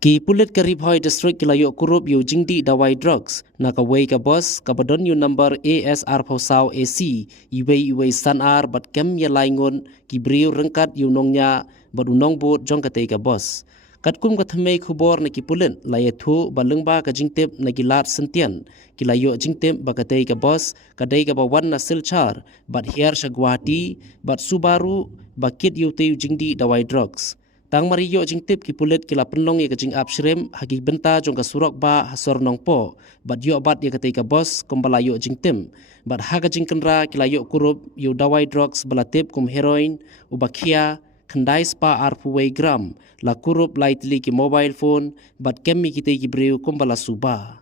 Ki pulit ka Ribhoy District kilayo kurup yu jingdi dawai drugs na kaway ka boss kabadon yu number ASR Pausao AC iway sanar bat kem ya laingon ki briu rengkat yu nongnya bat unong bot jong katay ka boss. Katkum kathamay khubor na ki pulit layethu balengba ka jingtip na gilat sentian kilayo jingtip ba katay ka boss kaday ka bawan na silchar bat hiar sa Guwahati bat Subaru bakit yu tayu jingdi dawai drugs. Tang mariyo jingtip ki pulit kila penlong ya kajing apshrim hagi benta jong ka surok ba hasor nong po bat yo bat ya katay ka boss kumbalayo jingtim bat haga jingkenra kila yo kurup yu dawai drugs balatip kum heroin ubakia kendai spa arpuway gram la kurup lightly ki mobile phone bat kemi kitay ki breu kumbala suba.